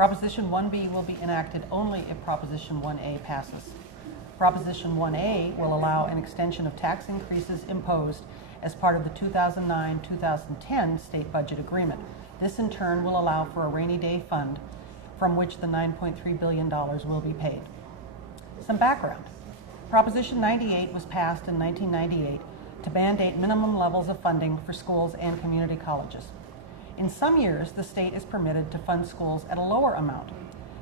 Proposition 1B will be enacted only if Proposition 1A passes. Proposition 1A will allow an extension of tax increases imposed as part of the 2009-2010 state budget agreement. This in turn will allow for a rainy day fund from which the $9.3 billion will be paid. Some background. Proposition 98 was passed in 1998 to mandate minimum levels of funding for schools and community colleges. In some years, the state is permitted to fund schools at a lower amount,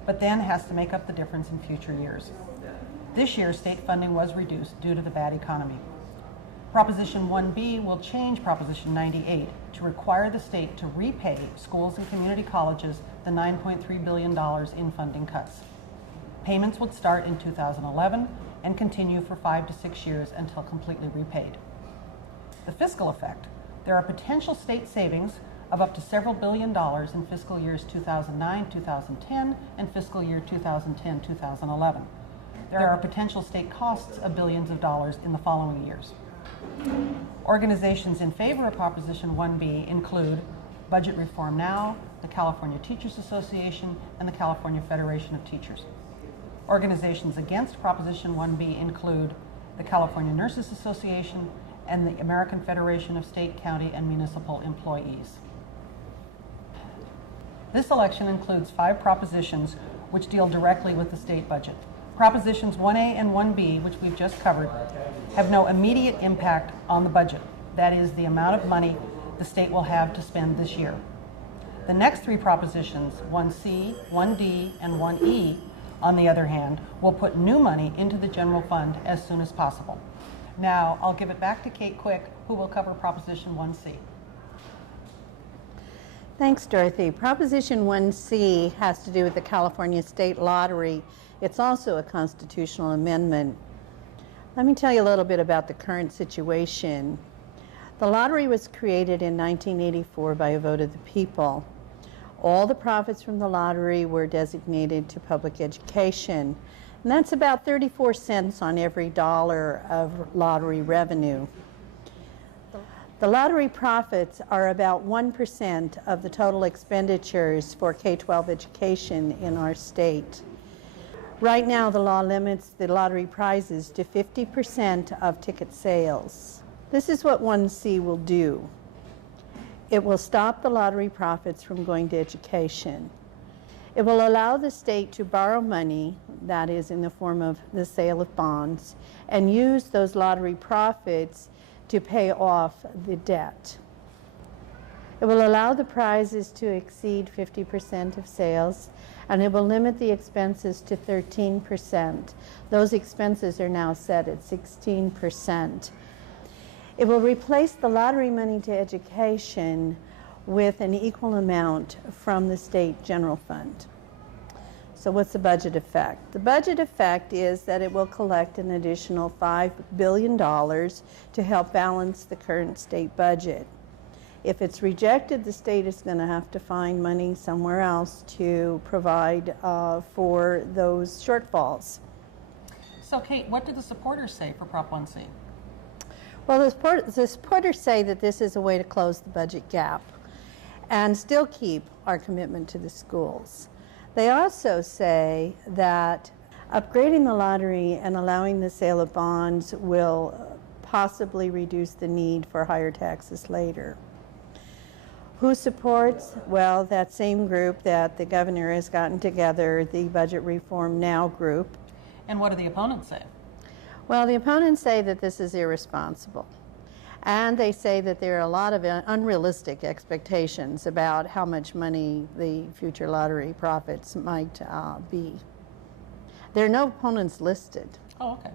but then has to make up the difference in future years. This year, state funding was reduced due to the bad economy. Proposition 1B will change Proposition 98 to require the state to repay schools and community colleges the $9.3 billion in funding cuts. Payments would start in 2011 and continue for 5 to 6 years until completely repaid. The fiscal effect. There are potential state savings of up to several $billion in fiscal years 2009-2010 and fiscal year 2010-2011. There are potential state costs of billions of dollars in the following years. Organizations in favor of Proposition 1B include Budget Reform Now, the California Teachers Association, and the California Federation of Teachers. Organizations against Proposition 1B include the California Nurses Association and the American Federation of State, County, and Municipal Employees. This election includes 5 propositions which deal directly with the state budget. Propositions 1A and 1B, which we've just covered, have no immediate impact on the budget. That is, the amount of money the state will have to spend this year. The next 3 propositions, 1C, 1D, and 1E, on the other hand, will put new money into the general fund as soon as possible. Now, I'll give it back to Kate Quick, who will cover Proposition 1C. Thanks, Dorothy. Proposition 1C has to do with the California State Lottery. It's also a constitutional amendment. Let me tell you a little bit about the current situation. The lottery was created in 1984 by a vote of the people. All the profits from the lottery were designated to public education, and that's about 34 cents on every dollar of lottery revenue. The lottery profits are about 1% of the total expenditures for K-12 education in our state. Right now, the law limits the lottery prizes to 50% of ticket sales. This is what 1C will do. It will stop the lottery profits from going to education. It will allow the state to borrow money, that is in the form of the sale of bonds, and use those lottery profits to pay off the debt. It will allow the prizes to exceed 50% of sales, and it will limit the expenses to 13%. Those expenses are now set at 16%. It will replace the lottery money to education with an equal amount from the state general fund. So what's the budget effect? The budget effect is that it will collect an additional $5 billion to help balance the current state budget. If it's rejected, the state is going to have to find money somewhere else to provide for those shortfalls. So Kate, what did the supporters say for Prop 1C? Well, the supporters say that this is a way to close the budget gap and still keep our commitment to the schools. They also say that upgrading the lottery and allowing the sale of bonds will possibly reduce the need for higher taxes later. Who supports? Well, that same group that the governor has gotten together, the Budget Reform Now group. And what do the opponents say? Well, the opponents say that this is irresponsible. And they say that there are a lot of unrealistic expectations about how much money the future lottery profits might be. There are no opponents listed. Oh, okay.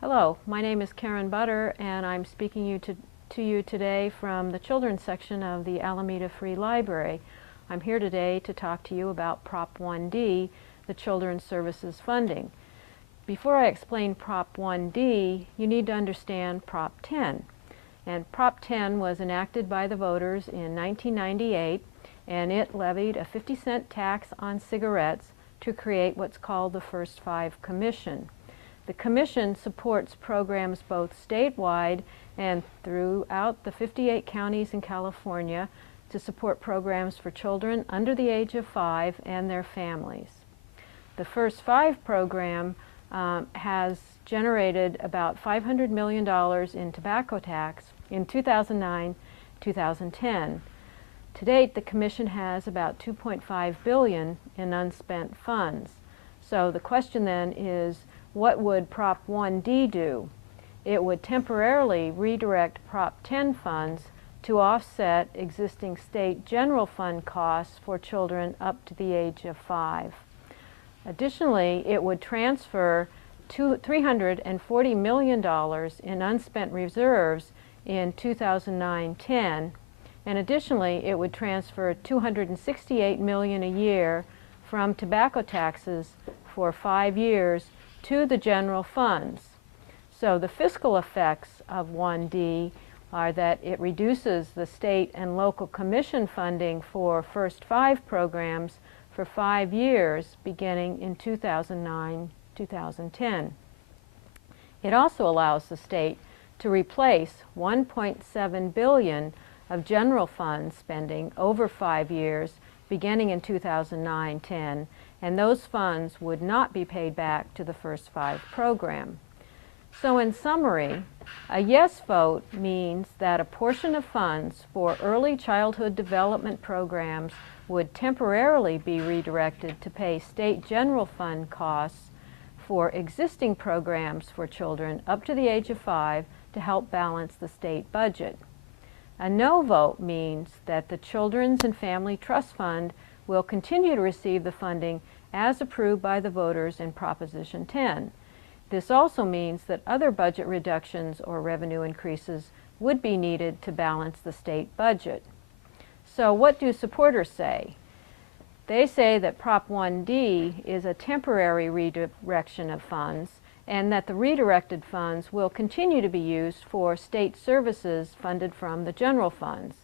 Hello, my name is Karen Butter, and I'm speaking to you today from the children's section of the Alameda Free Library. I'm here today to talk to you about Prop 1D, the Children's Services Funding. Before I explain Prop 1D, you need to understand Prop 10. And Prop 10 was enacted by the voters in 1998, and it levied a 50-cent tax on cigarettes to create what's called the First Five Commission. The Commission supports programs both statewide and throughout the 58 counties in California to support programs for children under the age of 5 and their families. The First 5 program has generated about $500 million in tobacco tax in 2009-2010. To date, the Commission has about $2.5 billion in unspent funds. So the question then is, what would Prop 1D do? It would temporarily redirect Prop 10 funds to offset existing state general fund costs for children up to the age of 5. Additionally, it would transfer $340 million in unspent reserves in 2009-10, and additionally it would transfer $268 million a year from tobacco taxes for 5 years to the general funds. So the fiscal effects of 1D are that it reduces the state and local commission funding for First 5 programs for 5 years beginning in 2009-2010. It also allows the state to replace $1.7 billion of general fund spending over 5 years beginning in 2009-10, and those funds would not be paid back to the First 5 program. So in summary, a yes vote means that a portion of funds for early childhood development programs would temporarily be redirected to pay state general fund costs for existing programs for children up to the age of 5 to help balance the state budget. A no vote means that the Children's and Family Trust Fund will continue to receive the funding as approved by the voters in Proposition 10. This also means that other budget reductions or revenue increases would be needed to balance the state budget. So what do supporters say? They say that Prop 1D is a temporary redirection of funds and that the redirected funds will continue to be used for state services funded from the general funds.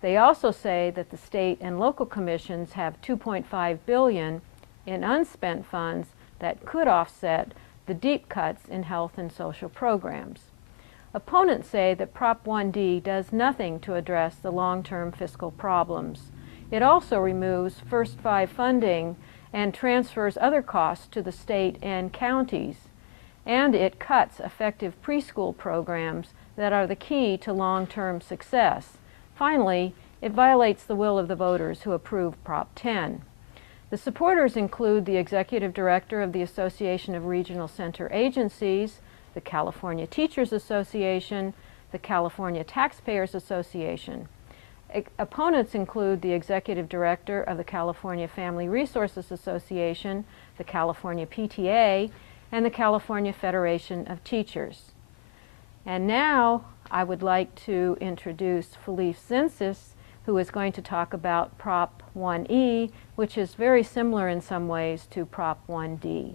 They also say that the state and local commissions have $2.5 billion in unspent funds that could offset the deep cuts in health and social programs. Opponents say that Prop 1D does nothing to address the long-term fiscal problems. It also removes First 5 funding and transfers other costs to the state and counties. And it cuts effective preschool programs that are the key to long-term success. Finally, it violates the will of the voters who approved Prop 10. The supporters include the Executive Director of the Association of Regional Center Agencies, the California Teachers Association, the California Taxpayers Association. Opponents include the Executive Director of the California Family Resources Association, the California PTA, and the California Federation of Teachers. And now I would like to introduce Felice Zinsis, who is going to talk about Prop 1E, which is very similar in some ways to Prop 1D.